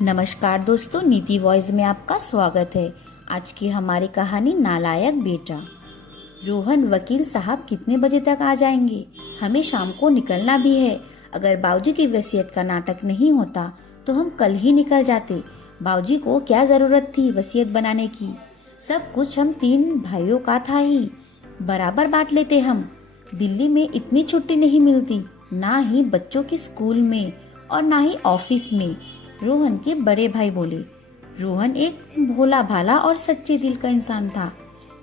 नमस्कार दोस्तों, नीति वॉइस में आपका स्वागत है। आज की हमारी कहानी नालायक बेटा। रोहन, वकील साहब कितने बजे तक आ जाएंगे? हमें शाम को निकलना भी है। अगर बाबूजी की वसीयत का नाटक नहीं होता तो हम कल ही निकल जाते। बाबूजी को क्या जरूरत थी वसीयत बनाने की? सब कुछ हम 3 भाइयों का था ही, बराबर बांट लेते हम। दिल्ली में इतनी छुट्टी नहीं मिलती, ना ही बच्चों के स्कूल में और ना ही ऑफिस में। रोहन के बड़े भाई बोले। रोहन एक भोला भाला और सच्चे दिल का इंसान था।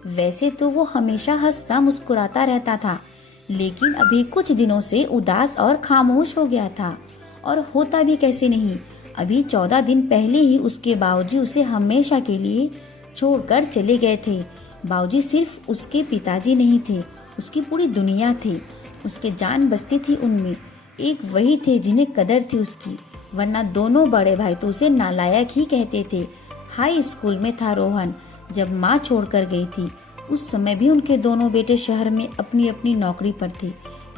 वैसे तो वो हमेशा हंसता मुस्कुराता रहता था, लेकिन अभी कुछ दिनों से उदास और खामोश हो गया था। और होता भी कैसे नहीं, अभी 14 दिन पहले ही उसके बाबूजी उसे हमेशा के लिए छोड़कर चले गए थे। बाबूजी सिर्फ उसके पिताजी नहीं थे, उसकी पूरी दुनिया थी। उसके जान बसती थी उनमें। एक वही थे जिन्हें कदर थी उसकी, वरना दोनों बड़े भाई तो उसे नालायक ही कहते थे। हाई स्कूल में था रोहन जब माँ छोड़कर गई थी। उस समय भी उनके दोनों बेटे शहर में अपनी अपनी नौकरी पर थे।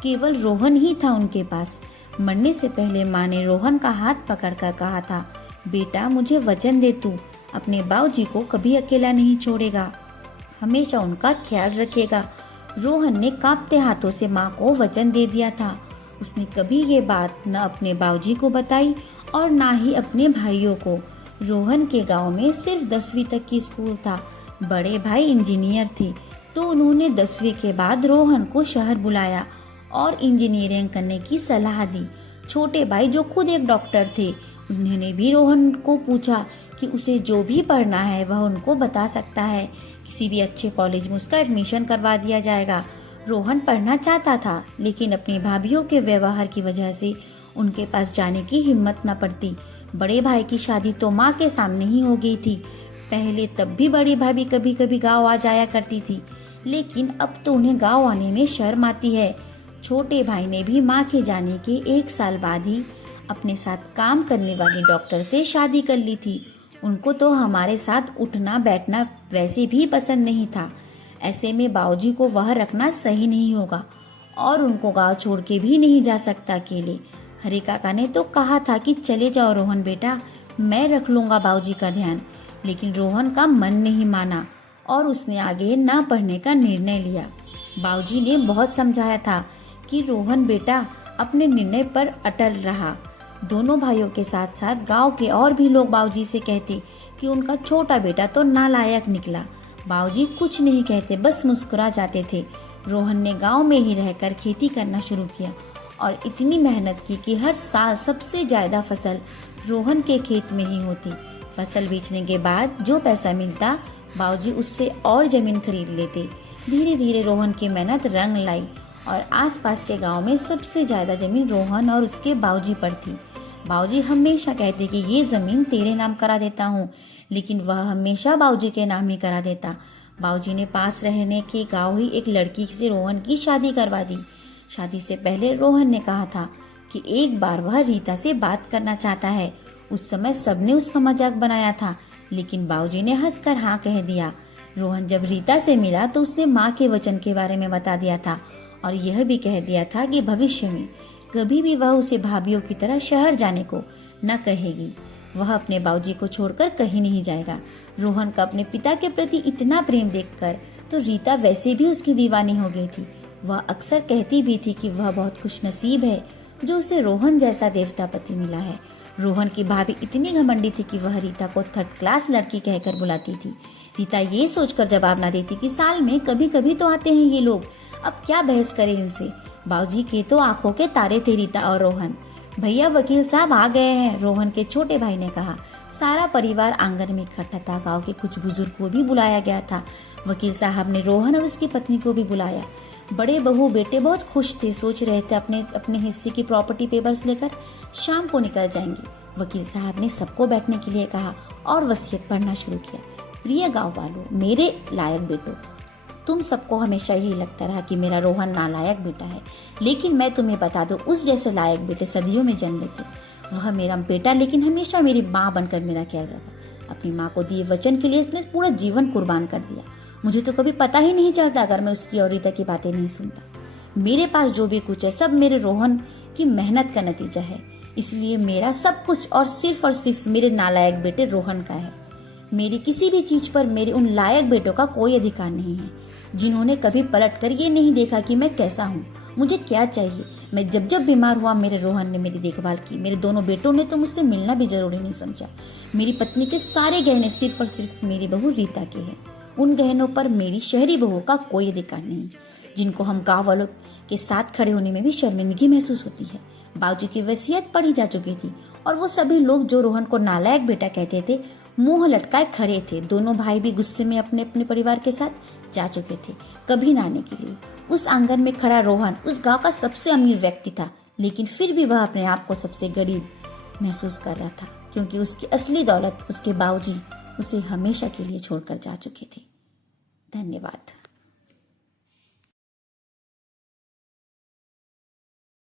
केवल रोहन ही था उनके पास। मरने से पहले माँ ने रोहन का हाथ पकड़कर कहा था, बेटा मुझे वचन दे, तू अपने बाबूजी को कभी अकेला नहीं छोड़ेगा, हमेशा उनका ख्याल रखेगा। रोहन ने कांपते हाथों से माँ को वचन दे दिया था। उसने कभी ये बात न अपने बाबूजी को बताई और ना ही अपने भाइयों को। रोहन के गांव में सिर्फ 10वीं तक की स्कूल था। बड़े भाई इंजीनियर थे, तो उन्होंने 10वीं के बाद रोहन को शहर बुलाया और इंजीनियरिंग करने की सलाह दी। छोटे भाई जो खुद एक डॉक्टर थे, उन्होंने भी रोहन को पूछा कि उसे जो भी पढ़ना है वह उनको बता सकता है। किसी भी अच्छे कॉलेज में उसका एडमिशन करवा दिया जाएगा। रोहन पढ़ना चाहता था, लेकिन अपनी भाभीियों के व्यवहार की वजह से उनके पास जाने की हिम्मत न पड़ती। बड़े भाई की शादी तो माँ के सामने ही हो गई थी। पहले तब भी बड़ी भाभी कभी कभी गांव आ जाया करती थी, लेकिन अब तो उन्हें गांव आने में शर्म आती है। छोटे भाई ने भी माँ के जाने के 1 साल बाद ही अपने साथ काम करने वाली डॉक्टर से शादी कर ली थी। उनको तो हमारे साथ उठना बैठना वैसे भी पसंद नहीं था। ऐसे में बाबूजी को वह रखना सही नहीं होगा और उनको गांव छोड़ के भी नहीं जा सकता अकेले। हरे काका ने तो कहा था कि चले जाओ रोहन बेटा, मैं रख लूंगा बाबूजी का ध्यान। लेकिन रोहन का मन नहीं माना और उसने आगे ना पढ़ने का निर्णय लिया। बाबूजी ने बहुत समझाया था कि रोहन बेटा अपने निर्णय पर अटल रहा। दोनों भाइयों के साथ साथ गांव के और भी लोग बाबूजी से कहते कि उनका छोटा बेटा तो नालायक निकला। बाबूजी कुछ नहीं कहते, बस मुस्कुरा जाते थे। रोहन ने गांव में ही रहकर खेती करना शुरू किया और इतनी मेहनत की कि हर साल सबसे ज्यादा फसल रोहन के खेत में ही होती। फसल बेचने के बाद जो पैसा मिलता, बाबूजी उससे और जमीन खरीद लेते। धीरे धीरे रोहन की मेहनत रंग लाई और आसपास के गांव में सबसे ज्यादा जमीन रोहन और उसके बाबूजी पर थी। बाबूजी हमेशा कहते कि ये जमीन तेरे नाम करा देता हूँ, लेकिन वह हमेशा बाबूजी के नाम ही करा देता। बाबूजी ने पास रहने के गांव ही एक लड़की से रोहन की शादी करवा दी। शादी से पहले रोहन ने कहा था कि एक बार वह रीता से बात करना चाहता है। उस समय सबने उसका मजाक बनाया था, लेकिन बाबूजी ने हंसकर हाँ कह दिया। रोहन जब रीता से मिला तो उसने माँ के वचन के बारे में बता दिया था और यह भी कह दिया था कि भविष्य में कभी भी वह उसे भाभीियों की तरह शहर जाने को न कहेगी। वह अपने बाबूजी को छोड़कर कहीं नहीं जाएगा। रोहन का अपने पिता के प्रति इतना प्रेम देखकर तो रीता वैसे भी उसकी दीवानी हो गई थी। वह अक्सर कहती भी थी कि वह बहुत खुशनसीब है जो उसे रोहन जैसा देवता पति मिला है। रोहन की भाभी इतनी घमंडी थी कि वह रीता को 3rd क्लास लड़की कहकर बुलाती थी। रीता ये सोचकर जवाब न देती कि साल में कभी कभी तो आते हैं ये लोग, अब क्या बहस करें इनसे। बाबूजी के तो आंखों के तारे थे रीता और रोहन। भैया वकील साहब आ गए हैं, रोहन के छोटे भाई ने कहा। सारा परिवार आंगन में इकट्ठा था। गांव के कुछ बुजुर्ग को भी बुलाया गया था। वकील साहब ने रोहन और उसकी पत्नी को भी बुलाया। बड़े बहू बेटे बहुत खुश थे, सोच रहे थे अपने अपने हिस्से की प्रॉपर्टी पेपर्स लेकर शाम को निकल जाएंगे। वकील साहब ने सबको बैठने के लिए कहा और वसीयत पढ़ना शुरू किया। प्रिय गाँव वालों, मेरे लायक बेटो, तुम सबको हमेशा यही लगता रहा कि मेरा रोहन नालायक बेटा है, लेकिन मैं तुम्हें बता दूं, उस जैसे लायक बेटे सदियों में जन्म लेते। वह मेरा बेटा लेकिन हमेशा मेरी माँ बनकर मेरा ख्याल रखा। अपनी माँ को दिए वचन के लिए उसने पूरा जीवन कुर्बान कर दिया। मुझे तो कभी पता ही नहीं चलता अगर मैं उसकी और रीता की बातें नहीं सुनता। मेरे पास जो भी कुछ है सब मेरे रोहन की मेहनत का नतीजा है। इसलिए मेरा सब कुछ और सिर्फ मेरे नालायक बेटे रोहन का है। मेरी किसी भी चीज पर मेरे उन लायक बेटों का कोई अधिकार नहीं है, जिन्होंने कभी पलट कर ये नहीं देखा कि मैं कैसा हूँ, मुझे क्या चाहिए। मैं जब जब बीमार हुआ मेरे रोहन ने मेरी देखभाल की। मेरे दोनों बेटों ने तो मुझसे मिलना भी जरूरी नहीं समझा। मेरी पत्नी के सारे गहने सिर्फ और सिर्फ मेरी बहू रीता के हैं। उन गहनों पर मेरी शहरी बहू का कोई अधिकार नहीं, जिनको हम गाँव वालों के साथ खड़े होने में भी शर्मिंदगी महसूस होती है। बाबूजी की वसीयत पढ़ी जा चुकी थी और वो सभी लोग जो रोहन को नालायक बेटा कहते थे मुंह लटकाए खड़े थे। दोनों भाई भी गुस्से में अपने अपने परिवार के साथ जा चुके थे कभी ना आने के लिए। उस आंगन में खड़ा रोहन उस गांव का सबसे अमीर व्यक्ति था, लेकिन फिर भी वह अपने आप को सबसे गरीब महसूस कर रहा था, क्योंकि उसकी असली दौलत उसके बाबूजी उसे हमेशा के लिए छोड़कर जा चुके थे। धन्यवाद।